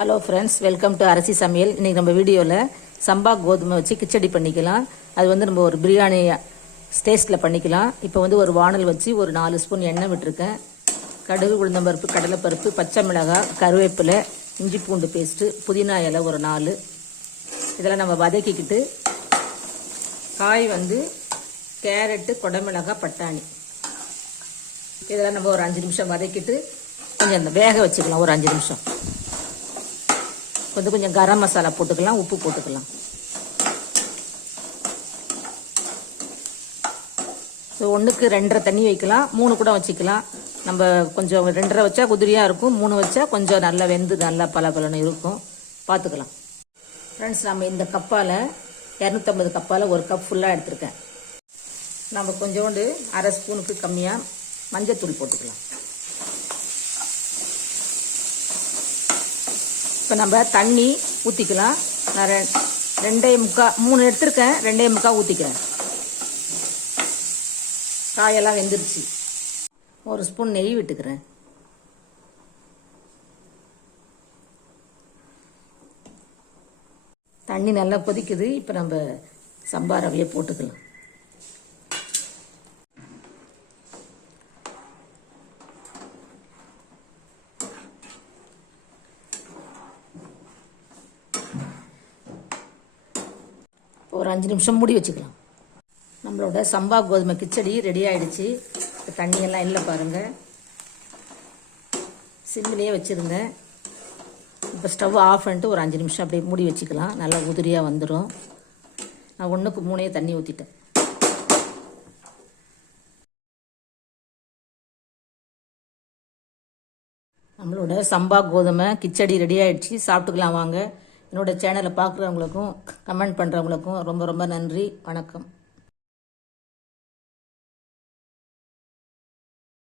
Hello friends welcome to Arasi Samayal இன்றைக்கி நம்ம வீடியோவில் சம்பா கோதுமை வச்சு கிச்சடி பண்ணிக்கலாம். அது வந்து நம்ம ஒரு பிரியாணி டேஸ்ட்டில் பண்ணிக்கலாம். இப்போ வந்து ஒரு வானல் வச்சு ஒரு நாலு ஸ்பூன் எண்ணெய் விட்டுருக்கேன். கடுகு உளுந்தம்பருப்பு கடலைப்பருப்பு பச்சை மிளகாய் கருவேப்பிலை இஞ்சி பூண்டு பேஸ்ட்டு புதினா இலை ஒரு நாலு. இதெல்லாம் நம்ம வதக்கிக்கிட்டு காய் வந்து கேரட்டு குடமிளகாய் பட்டாணி. இதெல்லாம் நம்ம ஒரு அஞ்சு நிமிஷம் வதக்கிட்டு கொஞ்சம் அந்த வேக வச்சுக்கலாம் ஒரு அஞ்சு நிமிஷம். வந்து கொஞ்சம் கரம் மசாலா போட்டுக்கலாம் உப்பு போட்டுக்கலாம். ஸோ ஒன்றுக்கு ரெண்டரை தண்ணி வைக்கலாம் மூணு கூட வச்சுக்கலாம். நம்ம கொஞ்சம் ரெண்டரை வச்சா குதிரியாக இருக்கும் மூணு வச்சா கொஞ்சம் நல்லா வெந்து நல்லா பல பலன்னு இருக்கும். பார்த்துக்கலாம் ஃப்ரெண்ட்ஸ் நம்ம இந்த கப்பால் இரநூத்தம்பது கப்பால் ஒரு கப் ஃபுல்லாக எடுத்திருக்கேன். நம்ம கொஞ்சோண்டு அரை ஸ்பூனுக்கு கம்மியாக மஞ்சத்தூள் போட்டுக்கலாம். இப்போ நம்ம தண்ணி ஊற்றிக்கலாம் நான் ரெ ரெண்டே முக்கா மூணு எடுத்திருக்கேன். ரெண்டே முக்கால் ஊற்றிக்கிறேன் காயெல்லாம் வெந்துருச்சு. ஒரு ஸ்பூன் நெய் விட்டுக்கிறேன். தண்ணி நல்லா கொதிக்குது. இப்போ நம்ம சம்பா ரவையை போட்டுக்கலாம். ஒரு அஞ்சு நிமிஷம் மூடி வச்சுக்கலாம். நம்மளோட சம்பா கோதுமை கிச்சடி ரெடி ஆகிடுச்சு தண்ணியெல்லாம் இல்லை பாருங்கள் சிம்மிலேயே வச்சுருந்தேன் இப்போ ஸ்டவ் ஆஃப் பண்ணிட்டு ஒரு அஞ்சு நிமிஷம் அப்படியே மூடி வச்சுக்கலாம். நல்லா உதிரியாக வந்துடும் நான் ஒன்றுக்கு மூணையே தண்ணி ஊற்றிட்டேன் நம்மளோட சம்பா கோதுமை கிச்சடி ரெடி ஆகிடுச்சு சாப்பிட்டுக்கலாம் வாங்க. என்னோட சேனலை பார்க்குறவங்களுக்கும் கமெண்ட் பண்ணுறவங்களுக்கும் ரொம்ப ரொம்ப நன்றி. வணக்கம்.